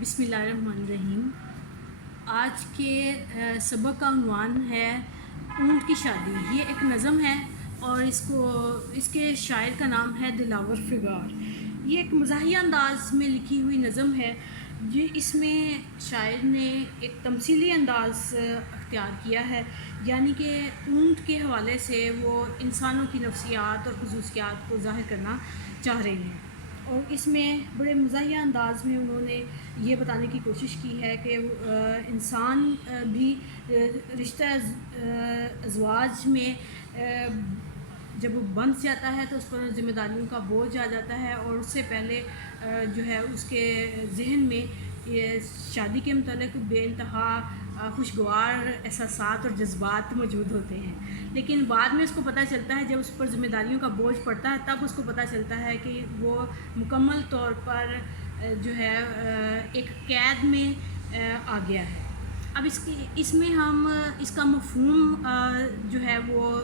بسم اللہ الرحمن الرحیم۔ آج کے سبق کا عنوان ہے اونٹ کی شادی۔ یہ ایک نظم ہے اور اس کے شاعر کا نام ہے دلاور فغار۔ یہ ایک مزاحیہ انداز میں لکھی ہوئی نظم ہے اس میں شاعر نے ایک تمثیلی انداز اختیار کیا ہے، یعنی کہ اونٹ کے حوالے سے وہ انسانوں کی نفسیات اور خصوصیات کو ظاہر کرنا چاہ رہے ہیں، اور اس میں بڑے مزاحیہ انداز میں انہوں نے یہ بتانے کی کوشش کی ہے کہ انسان بھی رشتہ ازواج میں جب وہ بندھ جاتا ہے تو اس پر ذمہ داریوں کا بوجھ آ جاتا ہے، اور اس سے پہلے جو ہے اس کے ذہن میں یہ شادی کے متعلق بے انتہا خوشگوار احساسات اور جذبات موجود ہوتے ہیں، لیکن بعد میں اس کو پتہ چلتا ہے جب اس پر ذمہ داریوں کا بوجھ پڑتا ہے تب اس کو پتہ چلتا ہے کہ وہ مکمل طور پر جو ہے ایک قید میں آ گیا ہے۔ اب اس میں ہم اس کا مفہوم جو ہے وہ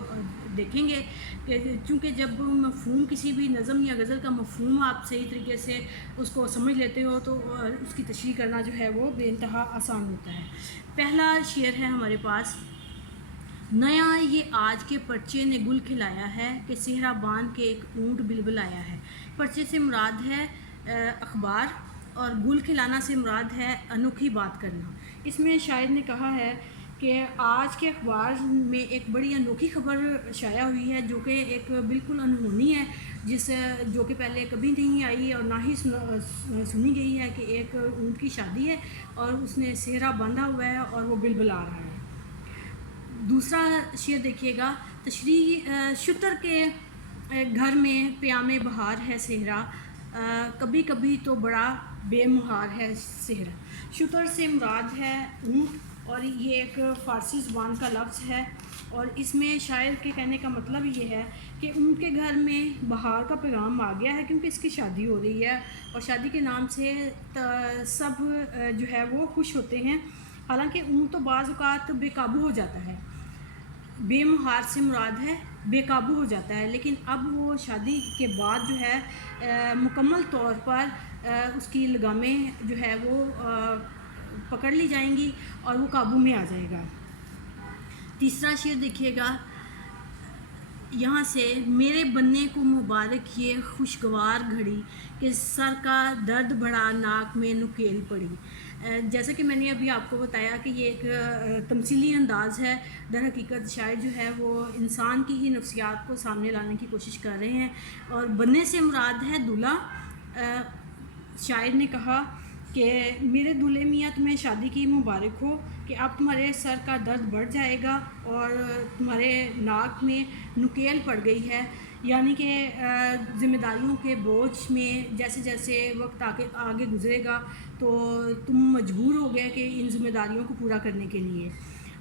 دیکھیں گے کہ چونکہ جب مفہوم کسی بھی نظم یا غزل کا مفہوم آپ صحیح طریقے سے اس کو سمجھ لیتے ہو تو اس کی تشریح کرنا جو ہے وہ بے انتہا آسان ہوتا ہے۔ پہلا شعر ہے ہمارے پاس: نیا یہ آج کے پرچے نے گل کھلایا ہے کہ صحرا باندھ کے ایک اونٹ بلبلایا ہے۔ پرچے سے مراد ہے اخبار، اور گل کھلانا سے مراد ہے انوکھی بات کرنا۔ اس میں شاعر نے کہا ہے کہ آج کے اخبار میں ایک بڑی انوکھی خبر شائع ہوئی ہے جو کہ ایک بالکل انہونی ہے، جو کہ پہلے کبھی نہیں آئی اور نہ ہی سنی گئی ہے کہ ایک اونٹ کی شادی ہے اور اس نے صحرا باندھا ہوا ہے اور وہ بلبلا رہا ہے۔ دوسرا شعر دیکھیے گا: تشریح شتر کے گھر میں پیام بہار ہے صحرا، کبھی کبھی تو بڑا بے مہار ہے صحرا۔ شتر سے مراد ہے اونٹ، اور یہ ایک فارسی زبان کا لفظ ہے، اور اس میں شاعر کے کہنے کا مطلب یہ ہے کہ اونٹ کے گھر میں بہار کا پیغام آ گیا ہے کیونکہ اس کی شادی ہو رہی ہے، اور شادی کے نام سے سب جو ہے وہ خوش ہوتے ہیں، حالانکہ اونٹ تو بعض اوقات بے قابو ہو جاتا ہے۔ بے مہار سے مراد ہے بے قابو ہو جاتا ہے، لیکن اب وہ شادی کے بعد جو ہے مکمل طور پر اس کی لگامیں جو ہے وہ پکڑ لی جائیں گی اور وہ قابو میں آ جائے گا۔ تیسرا شعر دیکھیے گا یہاں سے: میرے بننے کو مبارک یہ خوشگوار گھڑی کہ سر کا درد بڑھا ناک میں نکیل پڑی۔ جیسا کہ میں نے ابھی آپ کو بتایا کہ یہ ایک تمثیلی انداز ہے، در حقیقت شاعر جو ہے وہ انسان کی ہی نفسیات کو سامنے لانے کی کوشش کر رہے ہیں، اور بننے سے مراد ہے دولہا۔ شاعر نے کہا کہ میرے دولہے میاں تمہیں شادی کی مبارک ہو کہ اب تمہارے سر کا درد بڑھ جائے گا اور تمہارے ناک میں نکیل پڑ گئی ہے، یعنی کہ ذمہ داریوں کے بوجھ میں جیسے جیسے وقت آگے گزرے گا تو تم مجبور ہو گئے کہ ان ذمہ داریوں کو پورا کرنے کے لیے،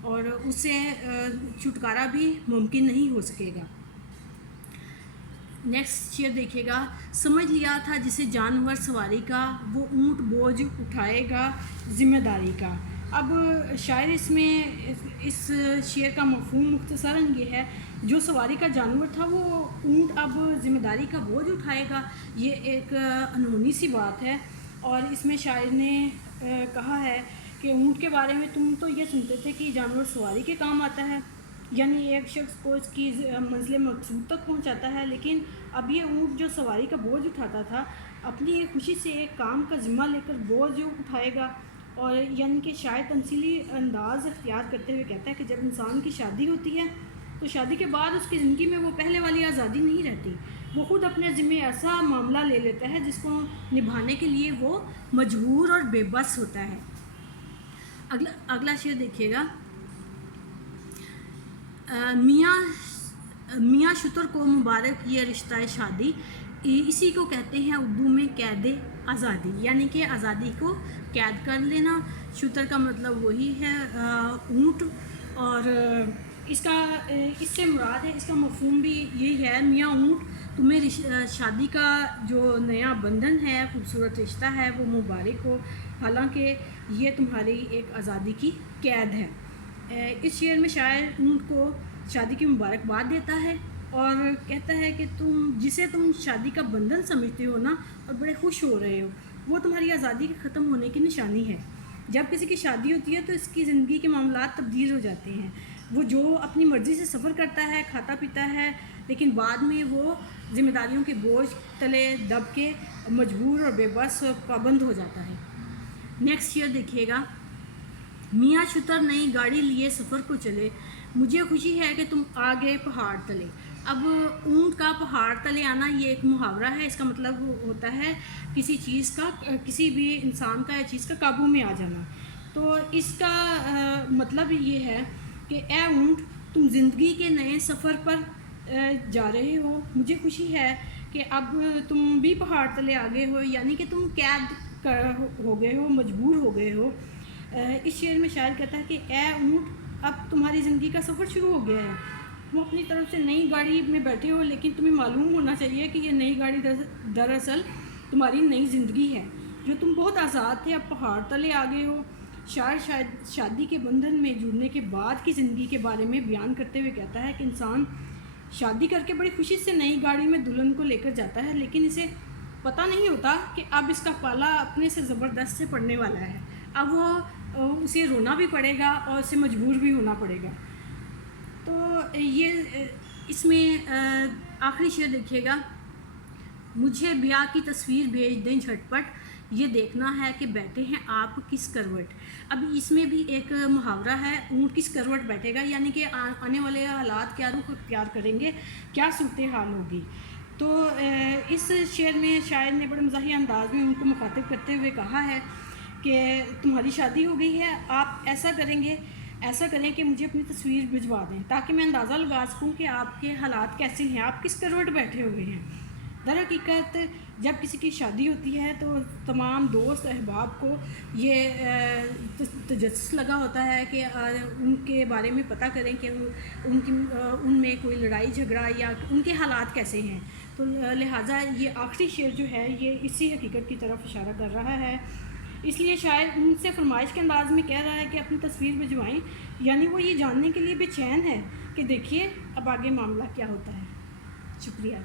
اور اس سے چھٹکارا بھی ممکن نہیں ہو سکے گا۔ نیکسٹ شعر دیکھیے گا: سمجھ لیا تھا جسے جانور سواری کا، وہ اونٹ بوجھ اٹھائے گا ذمہ داری کا۔ اب شاعر اس شعر کا مفہوم مختصراً یہ ہے: جو سواری کا جانور تھا وہ اونٹ اب ذمہ داری کا بوجھ اٹھائے گا۔ یہ ایک انہونی سی بات ہے، اور اس میں شاعر نے کہا ہے کہ اونٹ کے بارے میں تم تو یہ سنتے تھے کہ جانور سواری کے کام آتا ہے، یعنی ایک شخص کو اس کی منزل مقصود تک پہنچاتا ہے، لیکن اب یہ اونٹ جو سواری کا بوجھ اٹھاتا تھا اپنی ایک خوشی سے ایک کام کا ذمہ لے کر بوجھ اٹھائے گا۔ اور یعنی کہ شاید تمثیلی انداز اختیار کرتے ہوئے کہتا ہے کہ جب انسان کی شادی ہوتی ہے تو شادی کے بعد اس کی زندگی میں وہ پہلے والی آزادی نہیں رہتی، وہ خود اپنے ذمہ ایسا معاملہ لے لیتا ہے جس کو نبھانے کے لیے وہ مجبور اور بے بس ہوتا ہے۔ اگلا شعر دیکھیے گا: میاں شتر کو مبارک یہ رشتہ شادی، اسی کو کہتے ہیں اردو میں قید آزادی، یعنی کہ آزادی کو قید کر لینا۔ شتر کا مطلب وہی ہے اونٹ، اور اس سے مراد ہے، اس کا مفہوم بھی یہی ہے: میاں اونٹ تمہیں شادی کا جو نیا بندھن ہے، خوبصورت رشتہ ہے، وہ مبارک ہو، حالانکہ یہ تمہاری ایک آزادی کی قید ہے۔ اس شعر میں شاعر اونٹ کو شادی کی مبارکباد دیتا ہے اور کہتا ہے کہ جسے تم شادی کا بندھن سمجھتے ہو نا اور بڑے خوش ہو رہے ہو، وہ تمہاری آزادی کے ختم ہونے کی نشانی ہے۔ جب کسی کی شادی ہوتی ہے تو اس کی زندگی کے معاملات تبدیل ہو جاتے ہیں۔ وہ جو اپنی مرضی سے سفر کرتا ہے، کھاتا پیتا ہے، لیکن بعد میں وہ ذمہ داریوں کے بوجھ تلے دب کے مجبور اور بے بس پابند ہو جاتا ہے۔ نیکسٹ شیئر دیکھیے گا۔ میاں شتر نئی گاڑی لیے سفر کو چلے، مجھے خوشی ہے کہ تم آ گئے پہاڑ تلے۔ اب اونٹ کا پہاڑ تلے آنا یہ ایک محاورہ ہے۔ اس کا مطلب ہوتا ہے کسی چیز کا، کسی بھی انسان کا یا چیز کا قابو میں آ جانا۔ تو اس کا مطلب یہ ہے کہ اے اونٹ، تم زندگی کے نئے سفر پر جا رہے ہو، مجھے خوشی ہے کہ اب تم بھی پہاڑ تلے آ گئے ہو، یعنی کہ تم قید ہو گئے ہو، مجبور ہو گئے ہو۔ اس شعر میں شاعر کہتا ہے کہ اے اونٹ، اب تمہاری زندگی کا سفر شروع ہو گیا ہے، تم اپنی طرف سے نئی گاڑی میں بیٹھے ہو، لیکن تمہیں معلوم ہونا چاہیے کہ یہ نئی گاڑی دراصل تمہاری نئی زندگی ہے۔ جو تم بہت آزاد تھے اب پہاڑ تلے آ گئے ہو۔ شاعر شادی کے بندھن میں جڑنے کے بعد کی زندگی کے بارے میں بیان کرتے ہوئے کہتا ہے کہ انسان شادی کر کے بڑی خوشی سے نئی گاڑی میں دلہن کو لے کر جاتا ہے، لیکن اسے پتہ نہیں ہوتا کہ اب اس کا پالا اپنے سے زبردست سے پڑنے والا ہے۔ اب وہ اسے رونا بھی پڑے گا اور اسے مجبور بھی ہونا پڑے گا۔ تو یہ اس میں آخری شعر دیکھیے گا۔ مجھے بیاہ کی تصویر بھیج دیں جھٹ پٹ، یہ دیکھنا ہے کہ بیٹھے ہیں آپ کس کروٹ۔ اب اس میں بھی ایک محاورہ ہے، اونٹ کس کروٹ بیٹھے گا، یعنی کہ آنے والے حالات کیا رخ اختیار کریں گے، کیا صورتحال ہوگی۔ تو اس شعر میں شاعر نے بڑے مزاحیہ انداز میں ان کو مخاطب کرتے ہوئے کہا ہے کہ تمہاری شادی ہو گئی ہے، آپ ایسا کریں کہ مجھے اپنی تصویر بھجوا دیں تاکہ میں اندازہ لگا سکوں کہ آپ کے حالات کیسے ہیں، آپ کس کروٹ بیٹھے ہوئے ہیں۔ در حقیقت جب کسی کی شادی ہوتی ہے تو تمام دوست احباب کو یہ تجسس لگا ہوتا ہے کہ ان کے بارے میں پتہ کریں کہ ان میں کوئی لڑائی جھگڑا یا ان کے حالات کیسے ہیں۔ تو لہٰذا یہ آخری شعر جو ہے یہ اسی حقیقت کی طرف اشارہ کر رہا ہے۔ اس لیے شاعر ان سے فرمائش کے انداز میں کہہ رہا ہے کہ اپنی تصویر بھجوائیں، یعنی وہ یہ جاننے کے لیے بے چین ہے کہ دیکھیے اب آگے معاملہ کیا ہوتا ہے۔ شکریہ۔